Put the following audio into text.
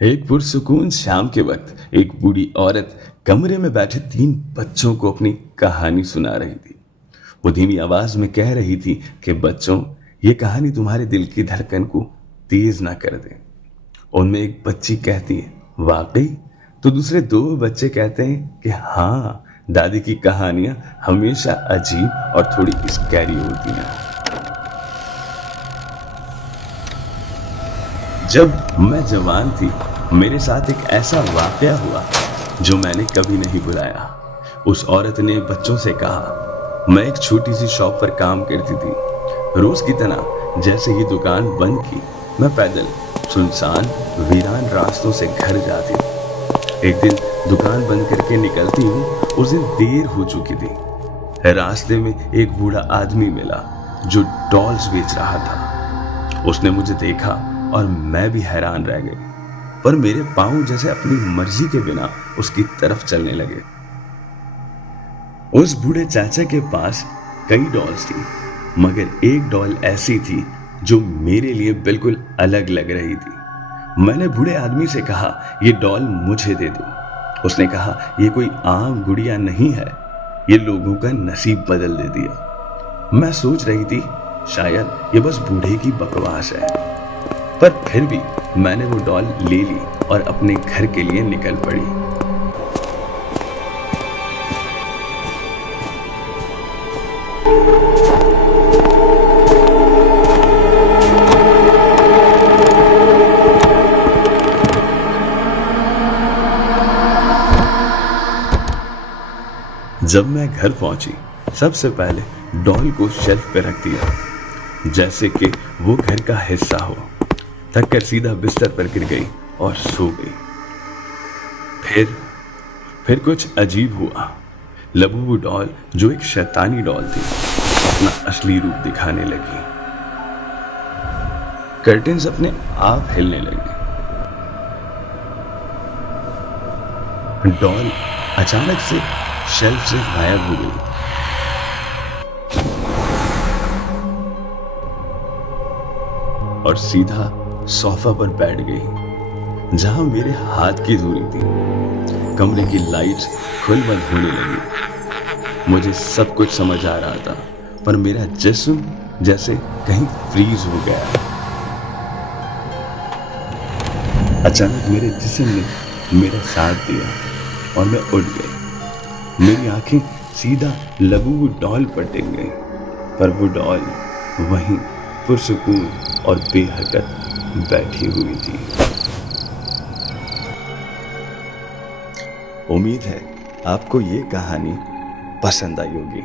एक पुरसुकून शाम के वक्त एक बूढ़ी औरत कमरे में बैठे 3 बच्चों को अपनी कहानी सुना रही थी। वो धीमी आवाज में कह रही थी कि बच्चों, ये कहानी तुम्हारे दिल की धड़कन को तेज ना कर दे। उनमें एक बच्ची कहती है, वाकई? तो दूसरे 2 बच्चे कहते हैं कि हाँ, दादी की कहानियां हमेशा अजीब और थोड़ी स्कैरी होती हैं। जब मैं जवान थी, मेरे साथ एक ऐसा वाकया हुआ जो मैंने कभी नहीं भुलाया। उस औरत ने बच्चों से कहा, मैं एक छोटी सी शॉप पर काम करती थी। रोज की तरह जैसे ही दुकान बंद की, मैं पैदल सुनसान वीरान रास्तों से घर जाती थी। एक दिन दुकान बंद करके निकलती हूँ, उस दिन देर हो चुकी थी। रास्ते में एक बूढ़ा आदमी मिला जो डॉल्स बेच रहा था। उसने मुझे देखा और मैं भी हैरान रह गई, पर मेरे पांव जैसे अपनी मर्जी के बिना उसकी तरफ चलने लगे। उस बूढ़े चाचा के पास कई डॉल्स थी, मगर एक डॉल ऐसी थी जो मेरे लिए बिल्कुल अलग लग रही थी। मैंने बूढ़े आदमी से कहा, ये डॉल मुझे दे दो। उसने कहा, ये कोई आम गुड़िया नहीं है, ये लोगों का नसीब बदल दे दिया। मैं सोच रही थी शायद ये बस बूढ़े की बकवास है, पर फिर भी मैंने वो डॉल ले ली और अपने घर के लिए निकल पड़ी। जब मैं घर पहुंची, सबसे पहले डॉल को शेल्फ पे रख दिया जैसे कि वो घर का हिस्सा हो। थक कर सीधा बिस्तर पर गिर गई और सो गई। फिर कुछ अजीब हुआ। लबूबू डॉल, जो एक शैतानी डॉल थी, अपना असली रूप दिखाने लगी। कर्टेन्स अपने आप हिलने लगे। डॉल अचानक से शेल्फ से गायब हो गई। और सीधा सोफा पर बैठ गई जहां मेरे हाथ की दूरी थी। कमरे की लाइट्स खुल बंद होने लगी। मुझे सब कुछ समझ आ रहा था, पर मेरा जिस्म जैसे कहीं फ्रीज हो गया। अचानक मेरे जिस्म ने मेरा साथ दिया और मैं उठ गई। मेरी आंखें सीधा लबूबू डॉल पर टिक गई, पर वो डॉल वहीं पुरसुकून और बेहरकत बैठी हुई थी। उम्मीद है आपको ये कहानी पसंद आई होगी।